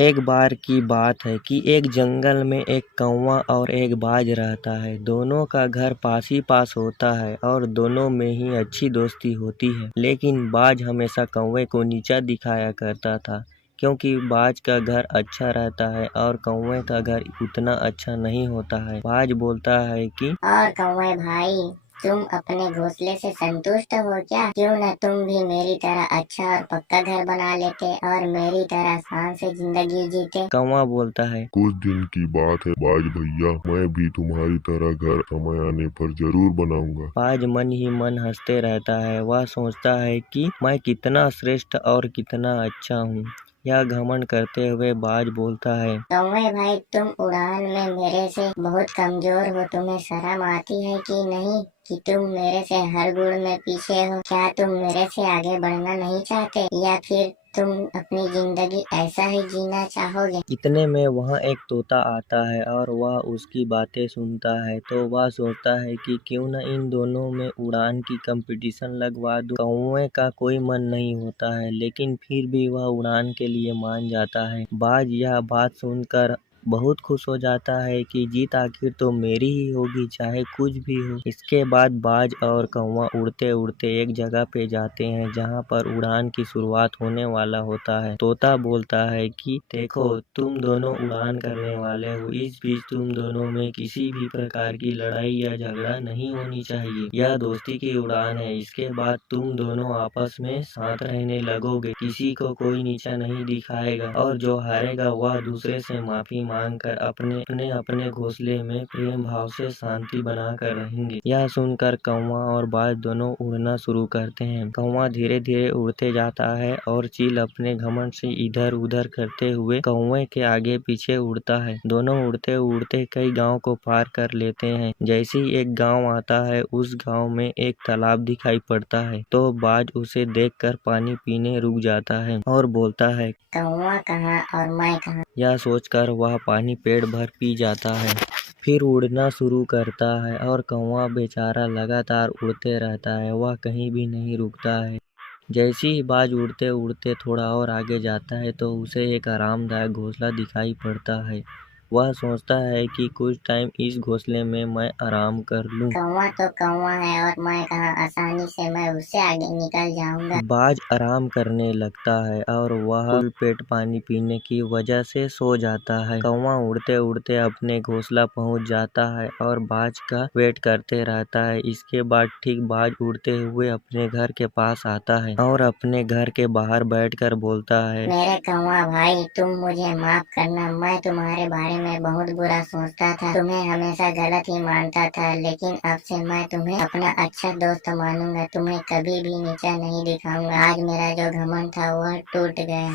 एक बार की बात है कि एक जंगल में एक कौवा और एक बाज रहता है। दोनों का घर पास ही पास होता है और दोनों में ही अच्छी दोस्ती होती है। लेकिन बाज हमेशा कौवे को नीचा दिखाया करता था, क्योंकि बाज का घर अच्छा रहता है और कौवे का घर उतना अच्छा नहीं होता है। बाज बोलता है कि और कौवे भाई, तुम अपने घोंसले से संतुष्ट हो क्या? क्यों न तुम भी मेरी तरह अच्छा और पक्का घर बना लेते और मेरी तरह शान से जिंदगी जीते। कौवा बोलता है, कुछ दिन की बात है बाज भैया, मैं भी तुम्हारी तरह घर समय आने पर जरूर बनाऊंगा। बाज मन ही मन हंसते रहता है। वह सोचता है कि मैं कितना श्रेष्ठ और कितना अच्छा हूँ। यह घमंड करते हुए बाज बोलता है, कौवे भाई, तुम उड़ान में मेरे से बहुत कमजोर हो। तुम्हें शर्म आती है कि नहीं कि तुम मेरे से हर गुण में पीछे हो? क्या तुम मेरे से आगे बढ़ना नहीं चाहते या फिर तुम अपनी जिंदगी ऐसा ही जीना चाहोगे? इतने में वहाँ एक तोता आता है और वह उसकी बातें सुनता है। तो वह सोचता है कि क्यों न इन दोनों में उड़ान की कंपटीशन लगवा दूं। कौवे का कोई मन नहीं होता है, लेकिन फिर भी वह उड़ान के लिए मान जाता है। बाज यह बात सुनकर बहुत खुश हो जाता है कि जीत आखिर तो मेरी ही होगी, चाहे कुछ भी हो। इसके बाद बाज और कौवा उड़ते उड़ते एक जगह पे जाते हैं जहाँ पर उड़ान की शुरुआत होने वाला होता है। तोता बोलता है कि देखो, तुम दोनों उड़ान करने वाले हो, इस बीच तुम दोनों में किसी भी प्रकार की लड़ाई या झगड़ा नहीं होनी चाहिए। यह दोस्ती की उड़ान है। इसके बाद तुम दोनों आपस में साथ रहने लगोगे, किसी को कोई नीचा नहीं दिखाएगा और जो हारेगा वह दूसरे से माफी मांगकर अपने अपने घोंसले में प्रेम भाव से शांति बनाकर रहेंगे। यह सुनकर कौवा और बाज दोनों उड़ना शुरू करते हैं। कौवा धीरे धीरे उड़ते जाता है और चील अपने घमंड से इधर उधर करते हुए कौवे के आगे पीछे उड़ता है। दोनों उड़ते उड़ते कई गांव को पार कर लेते हैं। जैसे ही एक गांव आता है, उस गांव में एक तालाब दिखाई पड़ता है। तो बाज उसे देखकर पानी पीने रुक जाता है और बोलता है, कौवा कहाँ और मैं कहाँ? यह सोचकर वह पानी पेट भर पी जाता है। फिर उड़ना शुरू करता है और कौवा बेचारा लगातार उड़ते रहता है। वह कहीं भी नहीं रुकता है। जैसे ही बाज उड़ते उड़ते थोड़ा और आगे जाता है तो उसे एक आरामदायक घोंसला दिखाई पड़ता है। वह सोचता है कि कुछ टाइम इस घोंसले में मैं आराम कर लूं। कौवा तो कौवा है और मैं कहाँ, आसानी से मैं उससे आगे निकल जाऊंगा। बाज आराम करने लगता है और वह फुल पेट पानी पीने की वजह से सो जाता है। कौवा उड़ते उड़ते अपने घोंसला पहुंच जाता है और बाज का वेट करते रहता है। इसके बाद ठीक बाज उड़ते हुए अपने घर के पास आता है और अपने घर के बाहर बैठकर बोलता है, मेरे कौवा भाई, तुम मुझे माफ करना। मैं तुम्हारे बारे में बहुत बुरा सोचता था, तुम्हें हमेशा गलत ही मानता था। लेकिन अब से मैं तुम्हें अपना अच्छा दोस्त मानूंगा, तुम्हें कभी भी नीचा नहीं दिखाऊंगा। आज मेरा जो घमंड था वह टूट गया।